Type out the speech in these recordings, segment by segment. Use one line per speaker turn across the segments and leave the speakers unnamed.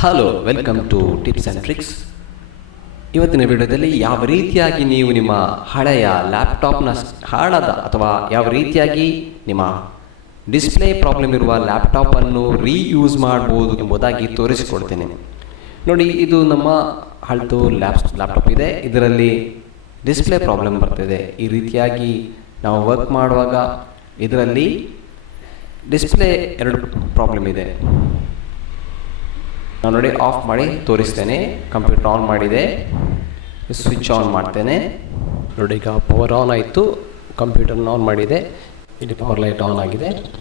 Hello welcome to tips and tricks ಇವತ್ತಿನ ವಿಡಿಯೋದಲ್ಲಿ ಯಾವ ರೀತಿಯಾಗಿ ನೀವು ನಿಮ್ಮ ಹಳೆಯ ಲ್ಯಾಪ್ಟಾಪ್ನ ಹಾಳದ ಅಥವಾ ಯಾವ ರೀತಿಯಾಗಿ ನಿಮ್ಮ ಡಿಸ್ಪ್ಲೇ ಪ್ರಾಬ್ಲಮ್ ಇರುವ ಲ್ಯಾಪ್ಟಾಪನ್ನು ರೀಯೂಸ್ ಮಾಡ್ಬೋದು ಎಂಬುದಾಗಿ ತೋರಿಸಿಕೊಡ್ತೇನೆ. ನೋಡಿ, ಇದು ನಮ್ಮ ಹಳತು ಲ್ಯಾಪ್ ಲ್ಯಾಪ್ಟಾಪ್ ಇದೆ. ಇದರಲ್ಲಿ ಡಿಸ್ಪ್ಲೇ ಪ್ರಾಬ್ಲಮ್ ಬರ್ತಿದೆ. ಈ ರೀತಿಯಾಗಿ ನಾವು ವರ್ಕ್ ಮಾಡುವಾಗ ಇದರಲ್ಲಿ ಡಿಸ್ಪ್ಲೇ ಎರಡು ಪ್ರಾಬ್ಲಮ್ ಇದೆ. ನಾನು ನೋಡಿ ಆಫ್ ಮಾಡಿ ತೋರಿಸ್ತೇನೆ. ಕಂಪ್ಯೂಟರ್ ಆನ್ ಮಾಡಿದೆ. ಸ್ವಿಚ್ ಆನ್ ಮಾಡ್ತೇನೆ. ನೋಡಿ, ಈಗ ಪವರ್ ಆನ್ ಆಯಿತು. ಕಂಪ್ಯೂಟರ್ನ ಆನ್ ಮಾಡಿದೆ. ಇಲ್ಲಿ ಪವರ್ ಲೈಟ್ ಆನ್ ಆಗಿದೆ.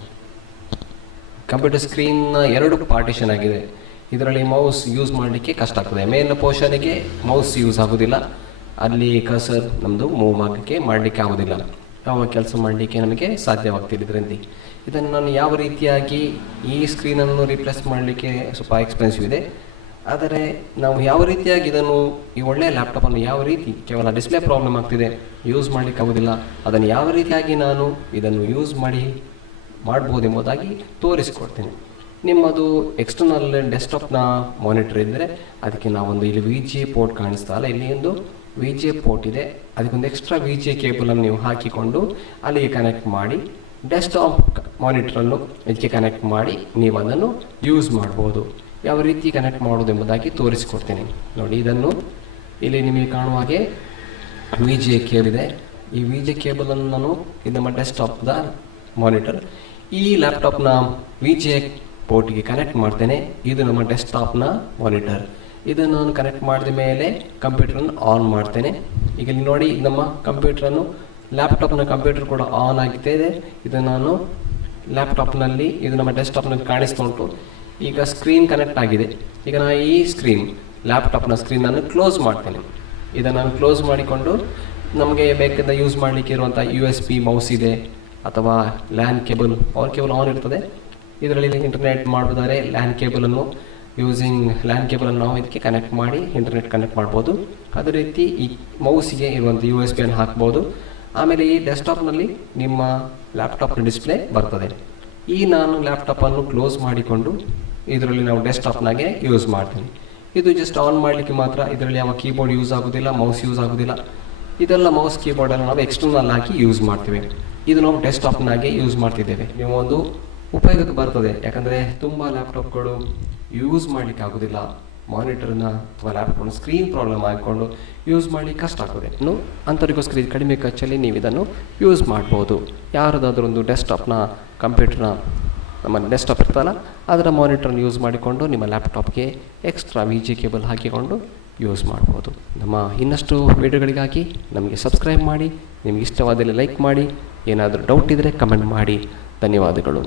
ಕಂಪ್ಯೂಟರ್ ಸ್ಕ್ರೀನ್ನ ಎರಡು ಪಾರ್ಟಿಷನ್ ಆಗಿದೆ. ಇದರಲ್ಲಿ ಮೌಸ್ ಯೂಸ್ ಮಾಡಲಿಕ್ಕೆ ಕಷ್ಟ ಆಗ್ತದೆ. ಮೇಲಿನ ಪೋರ್ಷನಿಗೆ ಮೌಸ್ ಯೂಸ್ ಆಗೋದಿಲ್ಲ. ಅಲ್ಲಿ ಕಸರ್ ನಮ್ಮದು ಮೂವ್ ಮಾಡೋಕ್ಕೆ ಮಾಡಲಿಕ್ಕೆ ಆಗೋದಿಲ್ಲ. ಯಾವ ಕೆಲಸ ಮಾಡಲಿಕ್ಕೆ ನಮಗೆ ಸಾಧ್ಯವಾಗ್ತಿದೆ ಇದರಿಂದ ಇದನ್ನು ನಾನು ಯಾವ ರೀತಿಯಾಗಿ ಈ ಸ್ಕ್ರೀನನ್ನು ರಿಪ್ಲೇಸ್ ಮಾಡಲಿಕ್ಕೆ ಸ್ವಲ್ಪ ಎಕ್ಸ್ಪೆನ್ಸಿವ್ ಇದೆ. ಆದರೆ ನಾವು ಯಾವ ರೀತಿಯಾಗಿ ಇದನ್ನು ಈ ಒಳ್ಳೆಯ ಲ್ಯಾಪ್ಟಾಪನ್ನು ಯಾವ ರೀತಿ ಕೇವಲ ಡಿಸ್ಪ್ಲೇ ಪ್ರಾಬ್ಲಮ್ ಆಗ್ತಿದೆ ಯೂಸ್ ಮಾಡಲಿಕ್ಕೆ ಆಗೋದಿಲ್ಲ, ಅದನ್ನು ಯಾವ ರೀತಿಯಾಗಿ ನಾನು ಇದನ್ನು ಯೂಸ್ ಮಾಡಿ ಮಾಡ್ಬೋದು ಎಂಬುದಾಗಿ ತೋರಿಸಿಕೊಡ್ತೀನಿ. ನಿಮ್ಮದು ಎಕ್ಸ್ಟರ್ನಲ್ ಡೆಸ್ಕ್ಟಾಪ್ನ ಮಾನಿಟರ್ ಇದ್ದರೆ ಅದಕ್ಕೆ ನಾವೊಂದು ಇಲ್ಲಿ ವಿ ಜಿ ಪೋರ್ಟ್ ಕಾಣಿಸ್ತಾ ಅಲ್ಲ ಇಲ್ಲಿ ಒಂದು ವಿ ಜೆ ಪೋರ್ಟ್ ಇದೆ. ಅದಕ್ಕೊಂದು ಎಕ್ಸ್ಟ್ರಾ ವಿ ಜೆ ಕೇಬಲನ್ನು ನೀವು ಹಾಕಿಕೊಂಡು ಅಲ್ಲಿಗೆ ಕನೆಕ್ಟ್ ಮಾಡಿ ಡೆಸ್ಕ್ಟಾಪ್ ಮಾನಿಟ್ರನ್ನು ಇದಕ್ಕೆ ಕನೆಕ್ಟ್ ಮಾಡಿ, ನೀವು ಅದನ್ನು ಯೂಸ್ ಮಾಡ್ಬೋದು. ಯಾವ ರೀತಿ ಕನೆಕ್ಟ್ ಮಾಡೋದು ಎಂಬುದಾಗಿ ತೋರಿಸಿಕೊಡ್ತೀನಿ. ನೋಡಿ, ಇದನ್ನು ಇಲ್ಲಿ ನಿಮಗೆ ಕಾಣುವ ಹಾಗೆ ವಿ ಜೆ ಕೇಬಲ್ ಇದೆ. ಈ ವಿ ಜೆ ಕೇಬಲನ್ನು ನಾನು ಇದು ನಮ್ಮ ಡೆಸ್ಕ್ಟಾಪ್ದ ಮಾನಿಟರ್ ಈ ಲ್ಯಾಪ್ಟಾಪ್ನ ವಿ ಜೆ ಪೋರ್ಟ್ಗೆ ಕನೆಕ್ಟ್ ಮಾಡ್ತೇನೆ. ಇದು ನಮ್ಮ ಡೆಸ್ಕ್ಟಾಪ್ನ ಮಾನಿಟರ್ ಇದನ್ನು ನಾನು ಕನೆಕ್ಟ್ ಮಾಡಿದ ಮೇಲೆ ಕಂಪ್ಯೂಟರನ್ನು ಆನ್ ಮಾಡ್ತೇನೆ. ಈಗ ಇಲ್ಲಿ ನೋಡಿ, ನಮ್ಮ ಕಂಪ್ಯೂಟರನ್ನು ಲ್ಯಾಪ್ಟಾಪ್ನ ಕಂಪ್ಯೂಟರ್ ಕೂಡ ಆನ್ ಆಗ್ತಿದೆ ಇದು ನಾನು ಲ್ಯಾಪ್ಟಾಪ್ನಲ್ಲಿ ಇದು ನಮ್ಮ ಡೆಸ್ಕ್ಟಾಪ್ನಲ್ಲಿ ಕಾಣಿಸ್ತಾ ಉಂಟು. ಈಗ ಸ್ಕ್ರೀನ್ ಕನೆಕ್ಟ್ ಆಗಿದೆ. ಈಗ ನಾನು ಈ ಸ್ಕ್ರೀನ್ ಲ್ಯಾಪ್ಟಾಪ್ನ ಸ್ಕ್ರೀನನ್ನು ಕ್ಲೋಸ್ ಮಾಡ್ತೇನೆ. ಇದನ್ನು ನಾನು ಕ್ಲೋಸ್ ಮಾಡಿಕೊಂಡು ನಮಗೆ ಬೇಕಾದ ಯೂಸ್ ಮಾಡಲಿಕ್ಕೆ ಇರುವಂಥ ಯು ಎಸ್ ಪಿ ಮೌಸ್ ಇದೆ, ಅಥವಾ LAN cable power cable on ಇರ್ತದೆ. ಇದರಲ್ಲಿ ಇಂಟರ್ನೆಟ್ ಮಾಡಿದರೆ ಲ್ಯಾನ್ ಕೇಬಲನ್ನು ಯೂಸಿಂಗ್ ಲ್ಯಾನ್ ಕೇಬಲನ್ನು ನಾವು ಇದಕ್ಕೆ ಕನೆಕ್ಟ್ ಮಾಡಿ ಇಂಟರ್ನೆಟ್ ಕನೆಕ್ಟ್ ಮಾಡ್ಬೋದು. ಅದೇ ರೀತಿ ಈ ಮೌಸಿಗೆ ಇರುವಂಥ ಯು ಎಸ್ ಪಿಯನ್ನು ಹಾಕ್ಬೋದು. ಆಮೇಲೆ ಈ ಡೆಸ್ಕ್ಟಾಪ್ನಲ್ಲಿ ನಿಮ್ಮ ಲ್ಯಾಪ್ಟಾಪ್ನ ಡಿಸ್ಪ್ಲೇ ಬರ್ತದೆ. ಈ ನಾನು ಲ್ಯಾಪ್ಟಾಪನ್ನು ಕ್ಲೋಸ್ ಮಾಡಿಕೊಂಡು ಇದರಲ್ಲಿ ನಾವು ಡೆಸ್ಕ್ಟಾಪ್ನಾಗೆ ಯೂಸ್ ಮಾಡ್ತೀನಿ. ಇದು ಜಸ್ಟ್ ಆನ್ ಮಾಡಲಿಕ್ಕೆ ಮಾತ್ರ ಇದರಲ್ಲಿ ಯಾವ ಕೀಬೋರ್ಡ್ ಯೂಸ್ ಆಗೋದಿಲ್ಲ ಮೌಸ್ ಯೂಸ್ ಆಗೋದಿಲ್ಲ. ಇದೆಲ್ಲ ಮೌಸ್ ಕೀಬೋರ್ಡನ್ನು ನಾವು ಎಕ್ಸ್ಟರ್ನಲ್ ಹಾಕಿ ಯೂಸ್ ಮಾಡ್ತೀವಿ. ಇದು ನಾವು ಡೆಸ್ಕ್ಟಾಪ್ನಾಗೆ ಯೂಸ್ ಮಾಡ್ತಿದ್ದೇವೆ. ನೀವು ಒಂದು ಉಪಯೋಗಕ್ಕೆ ಬರ್ತದೆ. ಯಾಕಂದರೆ ತುಂಬ ಲ್ಯಾಪ್ಟಾಪ್ಗಳು ಯೂಸ್ ಮಾಡಲಿಕ್ಕೆ ಆಗೋದಿಲ್ಲ ಮಾನಿಟರ್ನ ಅಥವಾ ಲ್ಯಾಪ್ಟಾಪ್ನ ಸ್ಕ್ರೀನ್ ಪ್ರಾಬ್ಲಮ್ ಆಗಿಕೊಂಡು ಯೂಸ್ ಮಾಡಲಿಕ್ಕೆ ಕಷ್ಟ ಆಗ್ತದೆ. ಇನ್ನು ಅಂಥವ್ರಿಗೋಸ್ಕರ ಕಡಿಮೆ ಖರ್ಚಲ್ಲಿ ನೀವು ಇದನ್ನು ಯೂಸ್ ಮಾಡ್ಬೋದು. ಯಾರದಾದ್ರೂ ಒಂದು ಡೆಸ್ಕ್ಟಾಪ್ನ ಕಂಪ್ಯೂಟರ್ನ ನಮ್ಮ ಡೆಸ್ಕ್ಟಾಪ್ ಇರ್ತಲ್ಲ ಅದರ ಮಾನಿಟರ್ನ ಯೂಸ್ ಮಾಡಿಕೊಂಡು ನಿಮ್ಮ ಲ್ಯಾಪ್ಟಾಪ್ಗೆ ಎಕ್ಸ್ಟ್ರಾ ವಿ ಜಿ ಕೇಬಲ್ ಹಾಕಿಕೊಂಡು ಯೂಸ್ ಮಾಡ್ಬೋದು. ನಮ್ಮ ಇನ್ನಷ್ಟು ವೀಡಿಯೋಗಳಿಗಾಗಿ ನಮಗೆ ಸಬ್ಸ್ಕ್ರೈಬ್ ಮಾಡಿ, ನಿಮಗೆ ಇಷ್ಟವಾದಲ್ಲಿ ಲೈಕ್ ಮಾಡಿ, ಏನಾದರೂ ಡೌಟ್ ಇದ್ದರೆ ಕಮೆಂಟ್ ಮಾಡಿ. ಧನ್ಯವಾದಗಳು.